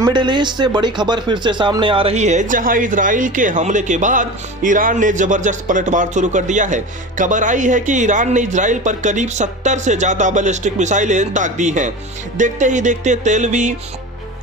Middle east से बड़ी खबर फिर से सामने आ रही है, जहां इजराइल के हमले के बाद ईरान ने जबरदस्त पलटवार शुरू कर दिया है। खबर आई है कि ईरान ने इजराइल पर करीब 70 से ज्यादा बैलिस्टिक मिसाइलें दाग दी हैं। देखते ही देखते तेल अवीव,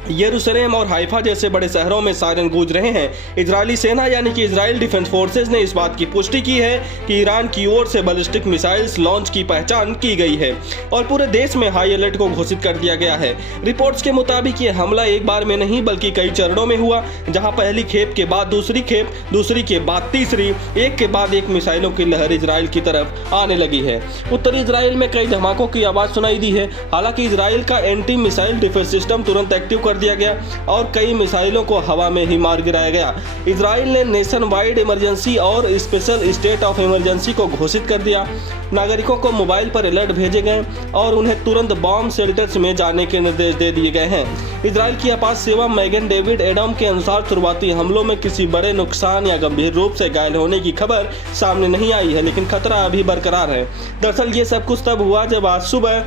यरूशलेम और हाइफा जैसे बड़े शहरों में सायरन गूंज रहे हैं। इजरायली सेना यानी कि इजराइल डिफेंस फोर्सेज ने इस बात की पुष्टि की है कि ईरान की ओर से बैलिस्टिक मिसाइल्स लॉन्च की पहचान की गई है और पूरे देश में हाई अलर्ट को घोषित कर दिया गया है। रिपोर्ट्स के मुताबिक ये हमला एक बार में नहीं बल्कि कई चरणों में हुआ, जहां पहली खेप के बाद दूसरी खेप, दूसरी के बाद तीसरी, एक के बाद एक मिसाइलों की लहर इजराइल की तरफ आने लगी है। उत्तरी इजराइल में कई धमाकों की आवाज सुनाई दी है। हालांकि इजराइल का एंटी मिसाइल डिफेंस सिस्टम तुरंत एक्टिव कर दिया गया और कई मिसाइलों को हवा में ही मार गिराया गया। इजराइल ने नेशन वाइड इमरजेंसी और स्पेशल स्टेट ऑफ इमरजेंसी को घोषित कर दिया। नागरिकों को मोबाइल पर अलर्ट भेजे गए और उन्हें तुरंत बॉम्ब शेल्टर्स में जाने के निर्देश दे दिए गए हैं। इजराइल की आपात सेवा मैगन डेविड एडम के अनुसार शुरुआती हमलों में किसी बड़े नुकसान या गंभीर रूप से घायल होने की खबर सामने नहीं आई है, लेकिन खतरा अभी बरकरार है। दरअसल ये सब कुछ तब हुआ जब आज सुबह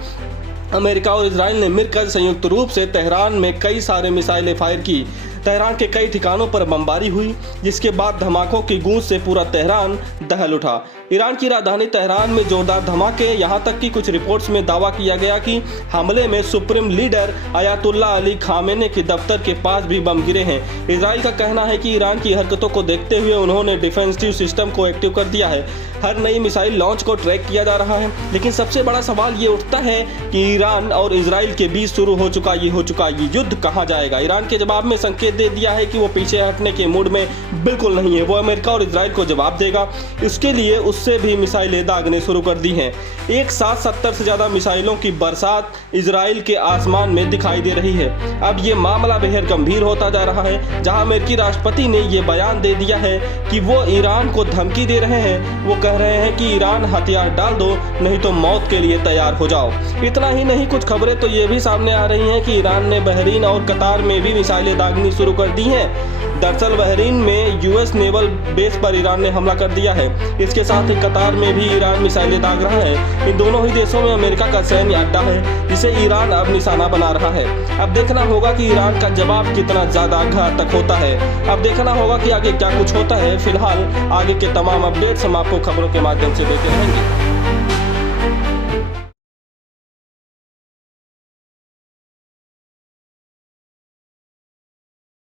अमेरिका और इजराइल ने मिलकर संयुक्त रूप से तेहरान में कई सारे मिसाइलें फायर की। तेहरान के कई ठिकानों पर बमबारी हुई, जिसके बाद धमाकों की गूंज से पूरा तेहरान दहल उठा। ईरान की राजधानी तेहरान में जोरदार धमाके, यहां तक कि कुछ रिपोर्ट्स में दावा किया गया कि हमले में supreme leader Ayatollah Ali Khamenei के दफ्तर के पास भी बम गिरे हैं। इजराइल का कहना है कि ईरान की हरकतों को देखते हुए उन्होंने डिफेंसिव सिस्टम को एक्टिव कर दिया है। हर नई मिसाइल लॉन्च को ट्रैक किया जा रहा है, लेकिन सबसे बड़ा सवाल ये उठता है कि ईरान और इजराइल के बीच शुरू हो चुका ये युद्ध कहां जाएगा। ईरान के जवाब में संकेत दे दिया है कि वो पीछे हटने के मूड में बिल्कुल नहीं है। वो अमेरिका और इजराइल को जवाब देगा। इसके लिए उससे भी मिसाइलें दागने शुरू कर दी हैं। एक साथ 70 से ज्यादा मिसाइलों की बरसात इजराइल के आसमान में दिखाई दे रही है। अब ये मामला बेहद गंभीर होता जा रहा है, जहां अमेरिकी राष्ट्रपति ने ये बयान दे दिया है कि वो ईरान को धमकी दे रहे हैं। वो कह रहे हैं कि ईरान हथियार डाल दो, नहीं तो मौत के लिए तैयार हो जाओ। इतना ही नहीं, कुछ खबरें तो ये भी सामने आ रही हैं कि ईरान ने बहरीन और कतार में भी मिसाइलें दागनी शुरू कर दी हैं। दरअसल बहरीन में यूएस नेवल बेस पर ईरान ने हमला कर दिया है। इसके साथ ही कतार में भी ईरान मिसाइलें दाग रहा है। इन दोनों ही देशों में अमेरिका का सैन्य अड्डा है, जिसे ईरान अब निशाना बना रहा है। अब देखना होगा कि ईरान का जवाब कितना ज्यादा घातक होता है। अब देखना होगा कि आगे क्या कुछ होता है। फिलहाल आगे के तमाम अपडेट्स हम आपको खबरों के माध्यम से देते रहेंगे।